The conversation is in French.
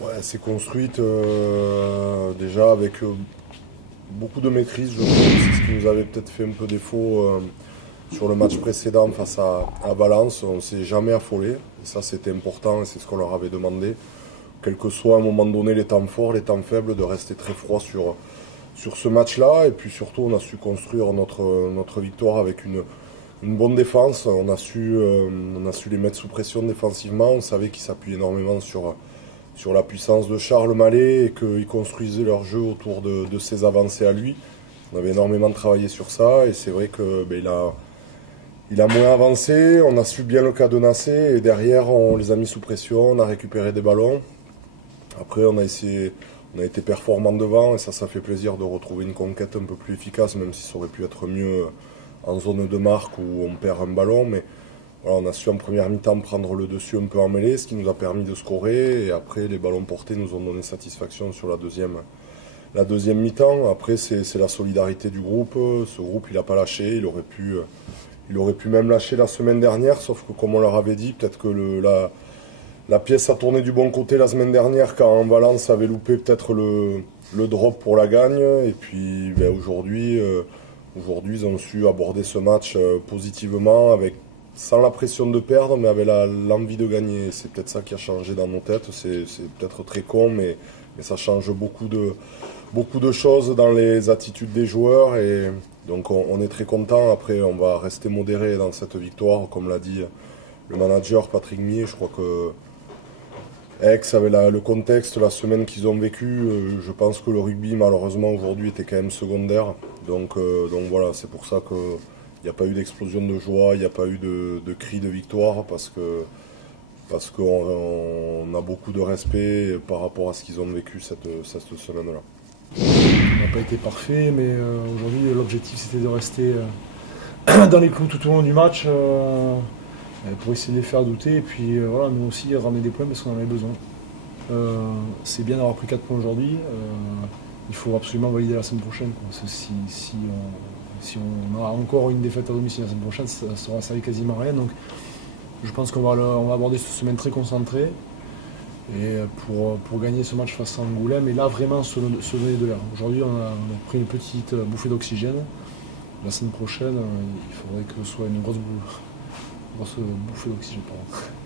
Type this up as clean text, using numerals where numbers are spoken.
Ouais, elle s'est construite déjà avec beaucoup de maîtrise, je trouve. C'est ce qui nous avait peut-être fait un peu défaut sur le match précédent face à Valence. On ne s'est jamais affolé. Et ça, c'était important et c'est ce qu'on leur avait demandé. Quel que soit à un moment donné les temps forts, les temps faibles, de rester très froid sur ce match-là. Et puis surtout, on a su construire notre victoire avec une bonne défense. On a su les mettre sous pression défensivement. On savait qu'ils s'appuient énormément sur la puissance de Charles Mallet et qu'ils construisaient leur jeu autour de ses avancées à lui. On avait énormément travaillé sur ça et c'est vrai que il a moins avancé, on a su bien le cadenasser et derrière on les a mis sous pression, on a récupéré des ballons. Après on a été performant devant et ça fait plaisir de retrouver une conquête un peu plus efficace, même si ça aurait pu être mieux en zone de marque où on perd un ballon. Mais voilà, on a su en première mi-temps prendre le dessus un peu en mêlée, ce qui nous a permis de scorer. Et après, les ballons portés nous ont donné satisfaction sur la deuxième mi-temps. Après, c'est la solidarité du groupe. Ce groupe, il n'a pas lâché. Il aurait pu même lâcher la semaine dernière, sauf que comme on leur avait dit, peut-être que la pièce a tourné du bon côté la semaine dernière quand Valence avait loupé peut-être le drop pour la gagne. Et puis aujourd'hui, ils ont su aborder ce match positivement sans la pression de perdre, mais avec l'envie de gagner. C'est peut-être ça qui a changé dans nos têtes. C'est peut-être très con, mais ça change beaucoup de choses dans les attitudes des joueurs. Et donc on est très content. Après, on va rester modéré dans cette victoire, comme l'a dit le manager Patrick Mier. Je crois que Aix, avec le contexte, la semaine qu'ils ont vécu, je pense que le rugby, malheureusement, aujourd'hui, était quand même secondaire. Donc voilà, c'est pour ça qu'il n'y a pas eu d'explosion de joie, il n'y a pas eu de cri de victoire, parce qu'on a beaucoup de respect par rapport à ce qu'ils ont vécu cette semaine-là. On n'a pas été parfait, mais aujourd'hui l'objectif c'était de rester dans les clous tout au long du match pour essayer de les faire douter et puis voilà, nous aussi ramener des points parce qu'on en avait besoin. C'est bien d'avoir pris 4 points aujourd'hui, il faut absolument valider la semaine prochaine, quoi. Parce que si on a encore une défaite à domicile la semaine prochaine, ça sera servi quasiment à rien. Donc je pense qu'on va aborder cette semaine très concentrée. Et pour gagner ce match face à Angoulême, et là vraiment se donner de l'air. Aujourd'hui on a pris une petite bouffée d'oxygène. La semaine prochaine, il faudrait que ce soit une grosse bouffée d'oxygène. Pardon.